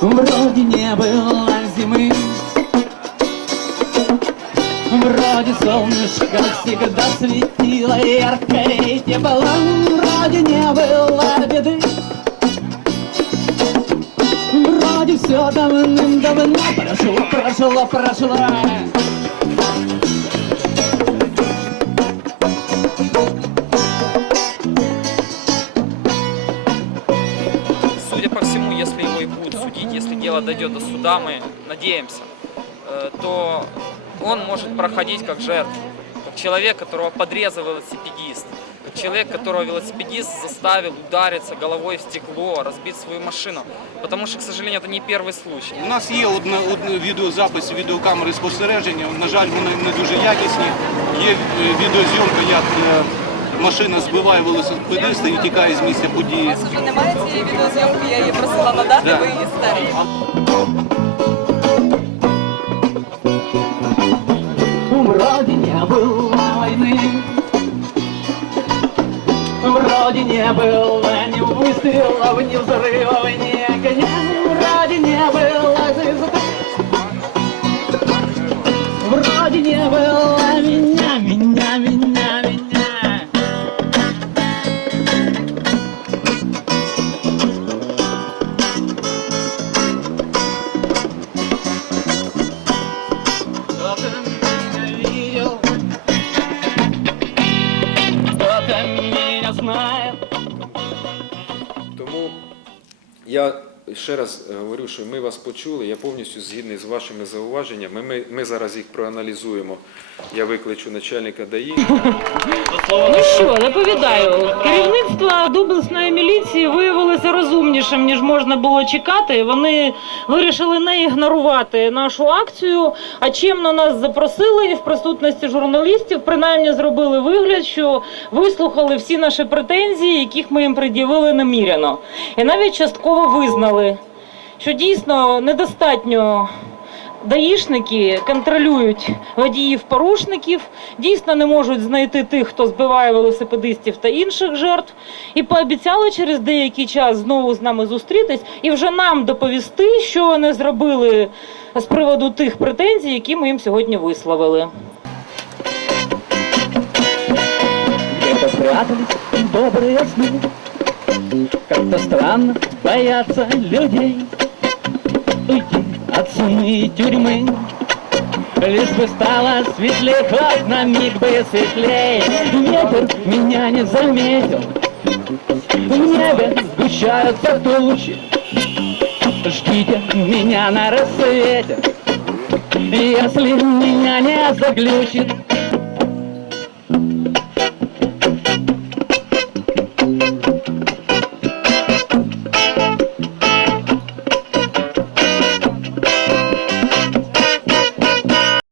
Вроде не было зимы Вроде солнышко всегда светило ярко и тепло Вроде не было беды Вроде все давным-давно прошло, прошло, прошло если его и будут судить, если дело дойдет до суда, мы надеемся, э, то он может проходить как жертва, как человек, которого подрезал велосипедист, как человек, которого велосипедист заставил удариться головой в стекло, разбить свою машину. Потому что, к сожалению, это не первый случай. У нас є одна, одна відеозапис відеокамери спостереження. На жаль, вони не дуже якісні. Є е, відеозйомка, як е, машина збиває велосипедиста і тікає з місця У події. вас вже немає цієї відеозйомки, я її просила надати, Да. ви її стерли. Вроде не было войны Вроде не было ни выстрелов, ни взрывов, ни огня Я ще раз е, говорю, що ми вас почули. Я повністю згідний з вашими зауваженнями. Ми, ми зараз їх проаналізуємо. Я викличу начальника ДАІ. Ну що, доповідаю, керівництво Дубльської міліції виявилося розумнішим, ніж можна було чекати. Вони вирішили не ігнорувати нашу акцію, а чемно нас запросили і в присутності журналістів принаймні зробили вигляд, що вислухали всі наші претензії, яких ми їм пред'явили наміряно. І навіть частково визнали, що дійсно недостатньо Даїшники контролюють водіїв-порушників, дійсно не можуть знайти тих, хто збиває велосипедистів та інших жертв, і пообіцяли через деякий час знову з нами зустрітись і вже нам доповісти, що вони зробили з приводу тих претензій, які ми їм сьогодні висловили. Добрые сны Как-то странно боятся людей. Уйти от сумы тюрьмы. Лишь бы стало светлее, хоть на миг бы светлее. Ветер меня не заметил. В небе сгущаются тучи. Ждите меня на рассвете. Если меня не заглючит